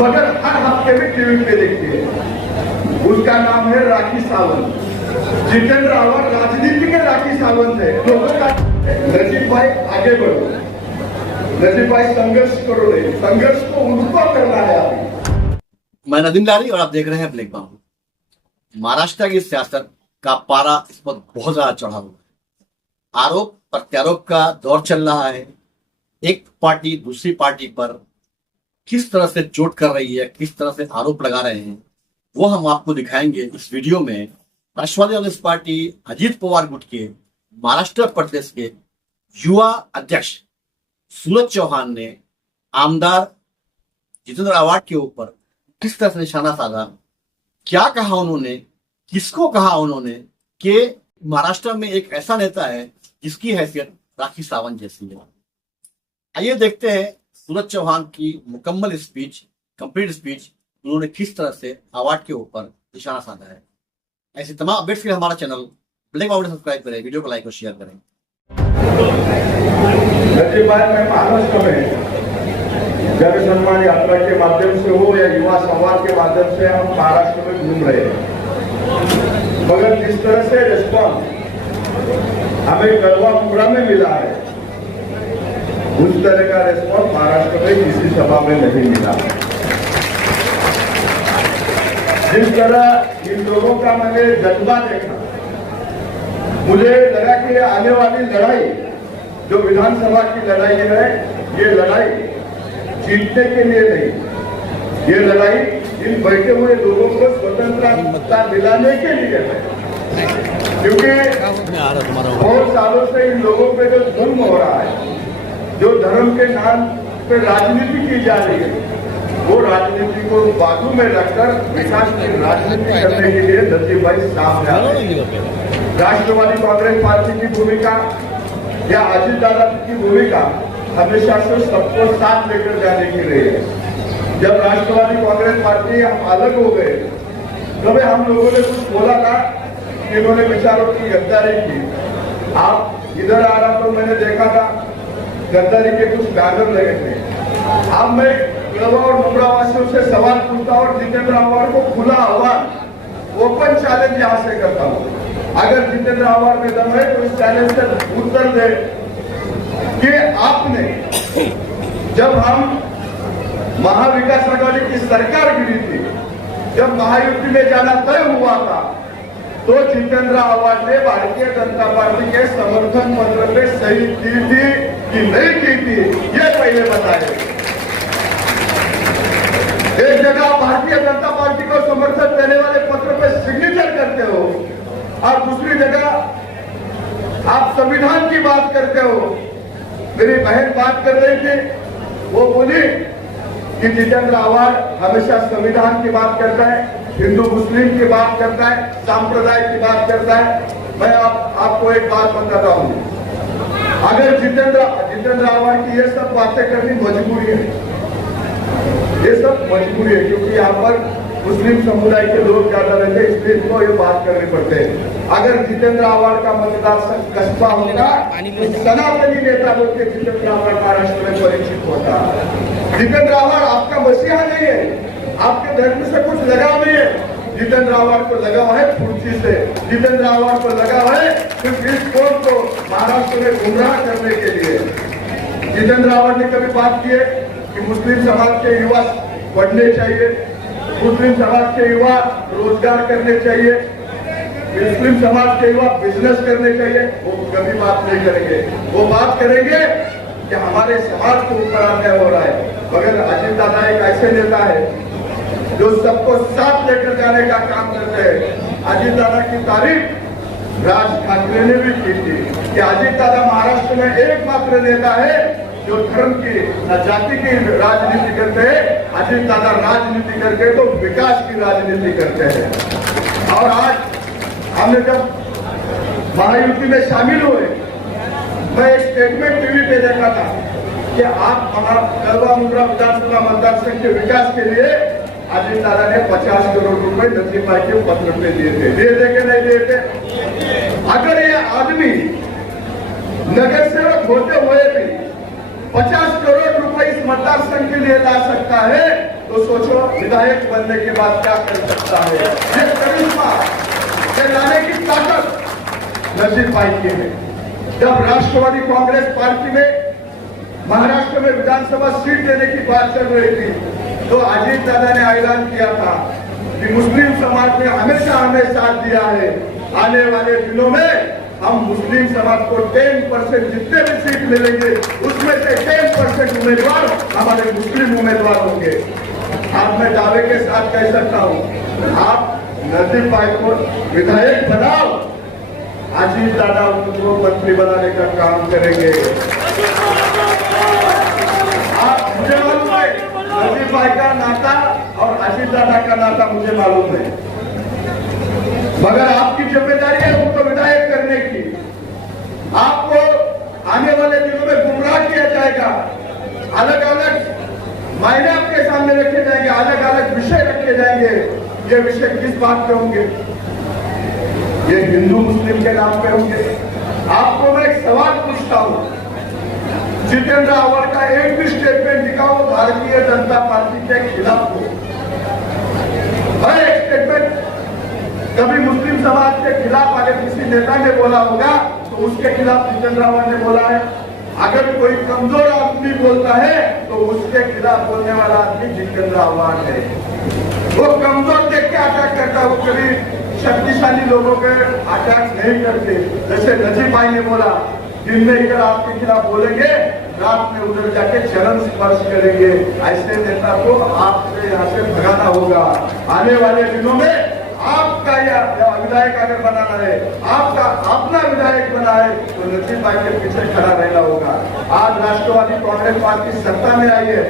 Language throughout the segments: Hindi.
मगर हर हफ्ते में टीवी पे देखती है। उसका नाम है राखी सावंत। जितेंद्र आवार राजनीति के राखी सावंत है। लोगों का नजीब भाई आगे बढ़ो, नजीब भाई संघर्ष करो, नहीं संघर्ष को उनको करना है। अभी मैं नदीम लारी और आप देख रहे हैं ब्लैक बाबू। महाराष्ट्र की सियासत का पारा इस वक्त बहुत ज्यादा चढ़ा हुआ है। आरोप प्रत्यारोप का दौर चल रहा है। एक पार्टी दूसरी पार्टी पर किस तरह से चोट कर रही है, किस तरह से आरोप लगा रहे हैं, वो हम आपको दिखाएंगे इस वीडियो में। राष्ट्रवादी कांग्रेस पार्टी अजीत पवार गुट के महाराष्ट्र प्रदेश के युवा अध्यक्ष सूरज चौहान ने आमदार जितेंद्र आवाड के ऊपर किस तरह से निशाना साधा, क्या कहा उन्होंने, किसको कहा उन्होंने कि महाराष्ट्र में एक ऐसा नेता है जिसकी हैसियत राखी सावंत जैसी है। आइए देखते हैं सूरज चौहान की मुकम्मल स्पीच, कंप्लीट स्पीच, उन्होंने किस तरह से आवाड के ऊपर निशाना साधा है। ऐसे तमाम अपडेट्स के लिए हमारा चैनल ब्लैक बाबू सब्सक्राइब करें, वीडियो को लाइक और शेयर करें। मैं महाराष्ट्र में जन सम्मान यात्रा के माध्यम से हो या युवा संवाद के माध्यम से हम महाराष्ट्र में घूम रहे हैं, मगर जिस तरह से रिस्पॉन्स हमें गढ़वा मुंगरा में मिला है, उस तरह का रिस्पॉन्स महाराष्ट्र में किसी सभा में नहीं मिला। जिस तरह इन लोगों का मैंने जज्बा देखा, मुझे लगा कि आने वाली लड़ाई जो विधानसभा की लड़ाई है, ये लड़ाई जीतने के लिए नहीं, ये लड़ाई इन बैठे हुए लोगों को स्वतंत्रता दिलाने के लिए है। क्योंकि बहुत सालों से इन लोगों पे जो जुल्म हो रहा है, जो धर्म के नाम पे राजनीति की जा रही है, वो राजनीति को बाजू में रखकर विकास की राजनीति करने के लिए नजीब भाई सामने आ रहे हैं। राष्ट्रवादी कांग्रेस पार्टी की भूमिका या अजीत दादा की भूमिका हमेशा से सबको साथ लेकर जाने की रही है। जब राष्ट्रवादी कांग्रेस पार्टी हम अलग हो गए, तब हम लोगों ने कुछ बोला था, इन्होंने विचारों की गद्दारी की। आप इधर आ रहा तो मैंने देखा था गद्दारी के कुछ बैनर लगे थे। अब मैं गढ़वा और मुंगरा वासियों से सवाल पूछता हूं और जितेंद्र आवाड को खुला आह्वान, ओपन चैलेंज यहां से करता हूं। अगर जितेंद्र आवाड में दम है तो इस चैलेंज से उत्तर दे कि आपने, जब हम महाविकास आघाड़ी की सरकार गिरी थी, जब महायुति में जाना तय हुआ था, तो जितेंद्र आवाड ने भारतीय जनता पार्टी के समर्थन पत्र पे सही की थी कि नहीं की थी, ये पहले बताए। एक जगह भारतीय जनता पार्टी को समर्थन देने वाले पत्र पे सिग्नेचर करते हो और दूसरी जगह आप संविधान की बात करते हो। मेरी बहन बात कर रही थी, वो बोली कि जितेंद्र आवाड हमेशा संविधान की बात करता है, हिंदू मुस्लिम की बात करता है, सांप्रदाय की बात करता है। मैं आपको एक बात बताता हूं, अगर जितेंद्र आवाड की ये सब बातें करनी मजबूरी है, ये सब मजबूरी है, क्योंकि यहाँ पर मुस्लिम समुदाय के लोग ज्यादा रहते हैं, इसलिए इनको ये बात करनी पड़ते हैं। अगर जितेंद्र आवाड का मतदार कस्बा होता तो सनातनी नेता लोग के जितेंद्र आवाड महाराष्ट्र में परिचित होता। जितेंद्र आवाड आपका मसीहा नहीं है, आपके धर्म से कुछ लगाव नहीं है। जितेंद्र आवाड को लगाव है कुर्सी से, जितेंद्र आवाड को लगाव है सिर्फ इस कौम को महाराष्ट्र में गुमराह करने के लिए। जितेंद्र आवाड ने कभी बात की है कि मुस्लिम समाज के युवा पढ़ने चाहिए, मुस्लिम समाज के युवा रोजगार करने चाहिए, मुस्लिम समाज के युवा बिजनेस करने चाहिए? वो कभी बात नहीं करेंगे। वो बात करेंगे कि हमारे समाज के ऊपर अन्याय हो रहा है। मगर अजीत दादा एक ऐसे नेता है जो सबको साथ लेकर जाने का काम करते हैं। अजीत दादा की तारीफ राज ठाकरे ने भी की थी कि अजीत दादा महाराष्ट्र में एकमात्र नेता है जो धर्म की न जाति की राजनीति करते हैं। अजीत दादा राजनीति करके तो विकास की राजनीति करते हैं। और आज हमने जब महायुति में शामिल हुए, मैं एक स्टेटमेंट टीवी पे देखा था कि आप गढ़वा मुंगरा विधानसभा मतदार संघ के विकास के लिए अजीत दादा ने 50 करोड़ रुपए नजीब भाई के पत्र पे दिए थे। दिए कि नहीं दिए थे? अगर ये आदमी नगर सेवक होते हुए भी 50 करोड़ रुपए इस मतदार संघ के लिए ला सकता है, तो सोचो विधायक बनने के बाद क्या कर सकता है। ये करिश्मा, ये लाने की ताकत नजीर भाई की है। जब राष्ट्रवादी कांग्रेस पार्टी में महाराष्ट्र में विधानसभा सीट देने की बात चल रही थी तो अजीत दादा ने ऐलान किया था कि मुस्लिम समाज ने हमेशा हमें साथ दिया है, आने वाले दिनों में हम मुस्लिम समाज को 10% जितने भी सीट मिलेंगे उसमें से 10% उम्मीदवार हमारे मुस्लिम उम्मीदवार होंगे। आज मैं दावे के साथ कह सकता हूँ, आप नजीर भाई को विधायक बनाओ, अजीत दादा उनको मंत्री बनाने का काम करेंगे। आप मुझे मालूम है नजीर भाई का नाता और अजीत दादा का नाता मुझे मालूम है, मगर आपकी जिम्मेदारी है उनको विधायक करने की। आपको आने वाले दिनों में गुमराह किया जाएगा, अलग अलग मायने आपके सामने रखे जाएंगे, अलग अलग विषय रखे जाएंगे। ये विषय किस बात पे होंगे? ये हिंदू मुस्लिम के नाम पे होंगे। आपको मैं एक सवाल पूछता हूँ, जितेंद्र आव्हाड का एक भी स्टेटमेंट दिखाओ भारतीय जनता पार्टी के खिलाफ हो। हर एक स्टेटमेंट कभी मुस्लिम समाज के खिलाफ अगर किसी नेता ने बोला होगा तो उसके खिलाफ जितेंद्र आव्हाड ने बोला है। अगर कोई कमजोर आदमी बोलता है तो उसके खिलाफ बोलने वाला आदमी जितेंद्र आव्हाड है। वो कमजोर देख के अटैक करता है, वो कभी शक्तिशाली लोगों पे अटैक नहीं करते। जैसे नजीर भाई ने बोला, दिन में इधर आपके खिलाफ बोलेंगे, रात में उधर जाके चरण स्पर्श करेंगे। ऐसे नेता को आपसे यहाँ से भगाना होगा। आने वाले दिनों में आपका यह विधायक अगर बनाना है, आपका अपना विधायक बना है तो नजीर भाई के पीछे खड़ा रहना होगा। आज राष्ट्रवादी कांग्रेस पार्टी सत्ता में आई है।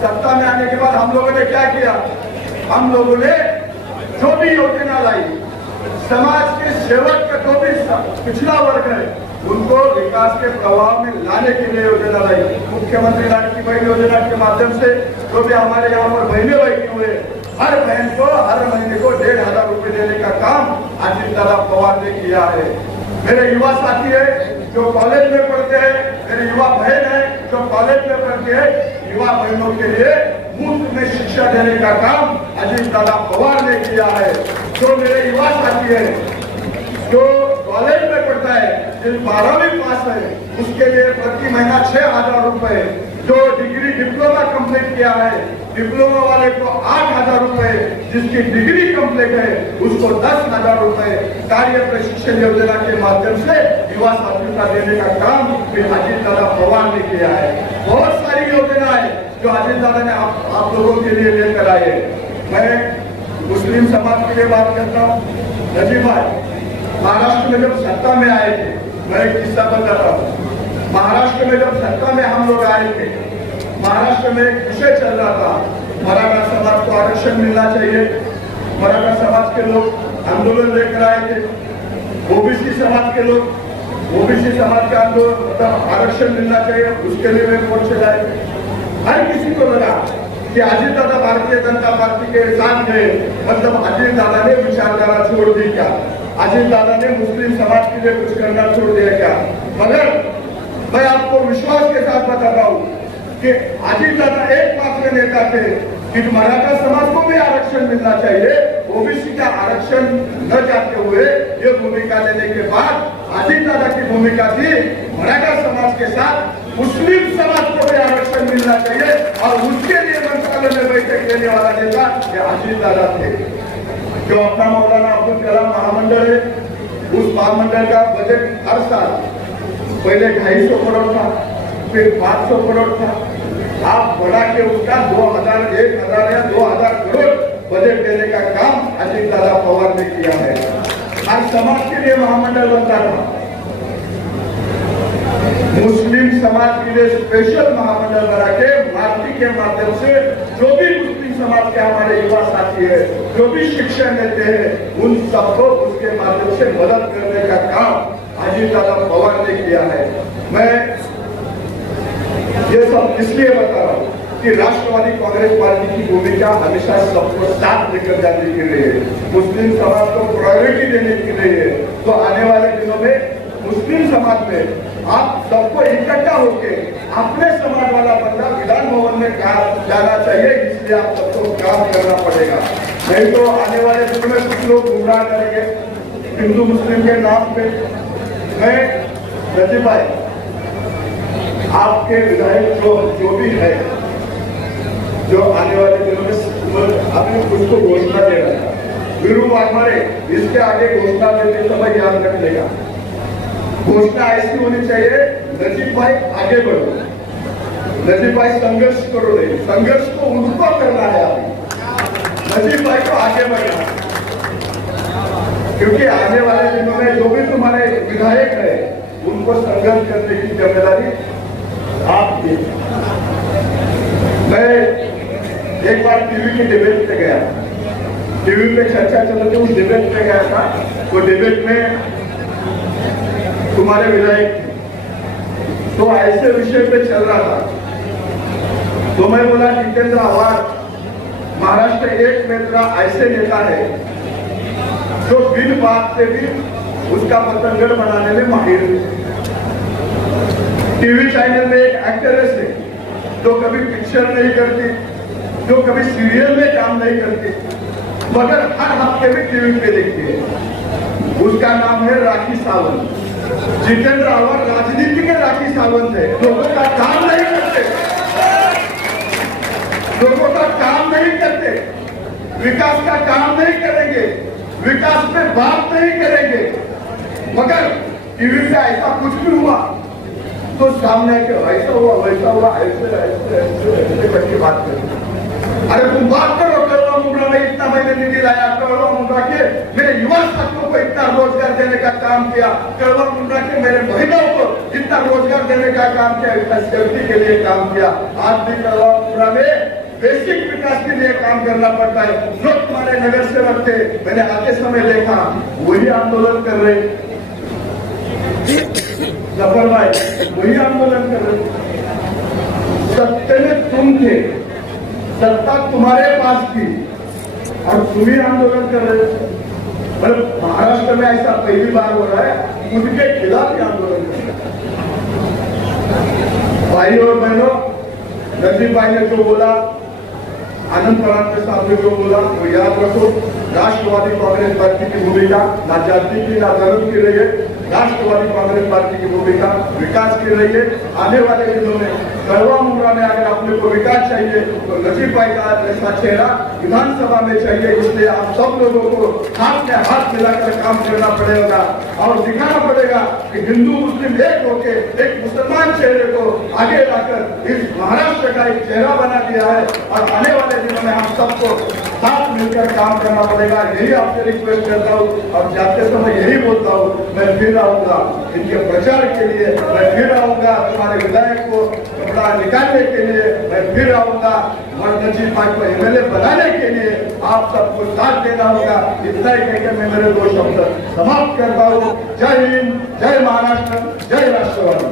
सत्ता में आने के बाद हम लोगों ने क्या किया? हम लोगों ने जो भी योजना लाई, समाज के सेवक का जो भी पिछड़ा वर्ग है उनको विकास के प्रभाव में लाने के लिए योजना लाई। मुख्यमंत्री लाडली बहन योजना के माध्यम से जो भी हमारे यहाँ पर बहने बैठी हुए, हर बहन को हर महीने को 1500 रुपए देने का काम अजीत दादा पवार ने किया है। मेरे युवा साथी है जो कॉलेज में पढ़ते हैं, मेरे युवा बहन है जो कॉलेज में पढ़ते हैं, युवा बहनों के लिए मुफ्त में शिक्षा देने का काम अजीत दादा पवार ने किया है। जो मेरे युवा साथी है जो कॉलेज में पढ़ता है, जो 12वीं पास है, उसके लिए प्रति महीना 6000 रुपए, जो डिग्री डिप्लोमा कंप्लीट किया है डिप्लोमा वाले को 8000 रुपए, जिसकी डिग्री कंप्लीट है उसको 10,000 रुपए कार्य प्रशिक्षण योजना के माध्यम से युवा साथियों का देने का काम फिर अजीत दादा पवार ने किया है। बहुत सारी योजनाएं जो अजीत दादा ने आप लोगों के लिए लेकर आए। मैं मुस्लिम समाज के लिए बात करता हूँ। नजीर भाई महाराष्ट्र में जब सत्ता में आए थे, मैं एक किस्सा बताता हूँ। महाराष्ट्र में जब सत्ता में हम लोग आए थे, महाराष्ट्र में एक विषय चल रहा था, मराठा समाज को आरक्षण मिलना चाहिए। मराठा समाज के लोग आंदोलन लेकर आए थे, ओबीसी समाज के लोग ओबीसी समाज का आंदोलन मतलब आरक्षण मिलना चाहिए, उसके लिए वे मोर्चे लाए। हर किसी को लगा कि अजीत दादा भारतीय जनता पार्टी के साथ है, मतलब अजीत दादा ने विचारधारा छोड़ दी क्या, अजीत दादा ने मुस्लिम समाज के लिए कुछ करना छोड़ दिया क्या। मगर मैं आपको विश्वास के साथ बताता हूँ कि अजीत दादा एकमात्र नेता थे कि मराठा समाज को भी आरक्षण मिलना चाहिए, ओबीसी का आरक्षण न जाते हुए ये भूमिका लेने के बाद अजीत दादा की भूमिका थी मराठा समाज के साथ मुस्लिम समाज को भी आरक्षण मिलना चाहिए, और उसके लिए मंत्रालय में बैठक लेने वाला नेता ये अजीत दादा थे। जो अपना मौलाना अब्दुल कलाम महामंडल है, उस महामंडल का बजट हर साल पहले 250 करोड़ था, फिर 500 करोड़ था, आप बढ़ा के उसका 2000, 1000 या 2000 करोड़ बजट देने का काम अजीत दादा पवार ने किया है। हर समाज के लिए महामंडल बनता था, मुस्लिम समाज के लिए स्पेशल महामंडल बना के मार्टी के माध्यम से जो भी मुस्लिम समाज के हमारे युवा साथी है, जो भी शिक्षण लेते हैं, उन सबको उसके माध्यम से मदद करने का काम अजीत दादा पवार ने किया है। मैं ये सब इसलिए बता रहा हूँ कि राष्ट्रवादी कांग्रेस पार्टी की भूमिका हमेशा सबको साथ लेकर जाने के लिए, मुस्लिम समाज को प्रायोरिटी देने के लिए। तो आने वाले दिनों में मुस्लिम समाज में आप सबको इकट्ठा होकर अपने समाज वाला बंदा विधान भवन में जाना चाहिए, इसलिए आप सब सबको काम करना पड़ेगा, नहीं तो आने वाले दिन में कुछ लोग गुमराह करेंगे हिंदू मुस्लिम के नाम पे। मैं नजीब भाई, आपके विधायक जो भी है, जो आने वाले दिनों में आपने उसको घोषणा दे रहा था, वीरू वाघमारे, इसके आगे घोषणा देते समय याद रख लेगा, घोषणा ऐसी होनी चाहिए, नजीब भाई आगे बढ़ो, नजीब भाई संघर्ष करो, नहीं संघर्ष को उनको करना है अभी, नजीब भाई को आगे बढ़ना, क्योंकि आने वाले दिनों में जो भी तुम्हारे विधायक है उनको संघर्ष करने की जिम्मेदारी आपकी। मैं एक बार टीवी के डिबेट पे गया, टीवी पे चर्चा चल रही थी, उस डिबेट पे गया था, वो डिबेट में तुम्हारे विधायक तो ऐसे विषय पे चल रहा था, तो मैं बोला जितेंद्र आव्हाड महाराष्ट्र एक नेता ऐसे नेता है जो बिन बात से भी उसका पतंगड़ बनाने में माहिर है। टीवी चैनल में एक एक्ट्रेस है जो कभी पिक्चर नहीं करती, जो कभी सीरियल में काम नहीं करती, मगर हर हफ्ते में टीवी पे देखती है, उसका नाम है राखी सावंत। जितेंद्र आव्हाड राजनीति के राखी सावंत है, लोगों का काम नहीं करते, लोगों का काम नहीं करते, विकास का काम नहीं करेंगे, विकास पे बात नहीं करेंगे, मगर टीवी पे ऐसा कुछ भी हुआ तो सामने के ऐसा हुआ वैसा हुआ, ऐसे ऐसे ऐसे ऐसे करके बात करेंगे। अरे तुम बात करो, कड़वा मुंडा में इतना मैंने निधि लाया, कड़वा मुंडा के मेरे युवा साथियों को इतना रोजगार देने का काम किया, कड़वा मुंडा के मेरे महिलाओं को इतना रोजगार देने का काम किया, इतना सेफ्टी के लिए काम किया। आज भी कड़वा मुंडा में बेसिक विकास के लिए काम करना पड़ता है। जो तुम्हारे नगर सेवक थे, मैंने आते समय देखा वही आंदोलन कर रहे, जफर भाई वही आंदोलन कर रहे, सत्य में तुम थे, सत्ता तुम्हारे पास थी और तुम ही आंदोलन कर रहे हो। मतलब महाराष्ट्र में ऐसा पहली बार हो रहा है, उनके खिलाफ ही आंदोलन कर रहे। भाई और बहनों, नजीब भाई ने जो बोला, आनंद परांजपे साहब ने जो बोला, वो याद रखो। राष्ट्रवादी कांग्रेस पार्टी की भूमिका ना जाति की ना धर्म की रही है, राष्ट्रवादी कांग्रेस पार्टी की भूमिका विकास की रही है। आने वाले दिनों में कड़वा मुंडा में अगर अपने को विकास चाहिए तो नजीब भाई का ऐसा चेहरा विधानसभा में चाहिए, इसलिए आप सब लोगों को हाथ में हाथ मिलाकर काम करना पड़ेगा और दिखाना पड़ेगा कि हिंदू मुस्लिम एक होकर एक मुसलमान चेहरे को आगे लाकर इस महाराष्ट्र का एक चेहरा बना दिया है और आने वाले दिनों में हम सबको साथ मिलकर काम करना पड़ेगा। यही आपसे रिक्वेस्ट करता हूँ और जाते समय यही बोलता हूँ, मैं फिर आऊंगा इनके प्रचार के लिए, मैं फिर आऊंगा तुम्हारे विधायक को कपड़ा निकालने के लिए, मैं फिर आऊंगा नजीब भाई को एमएलए बनाने के लिए, आप सबको साथ देना होगा। इतना ही कहकर मैं मेरे दो शब्द समाप्त करता हूँ। जय हिंद, जय महाराष्ट्र, जय राष्ट्रवादी।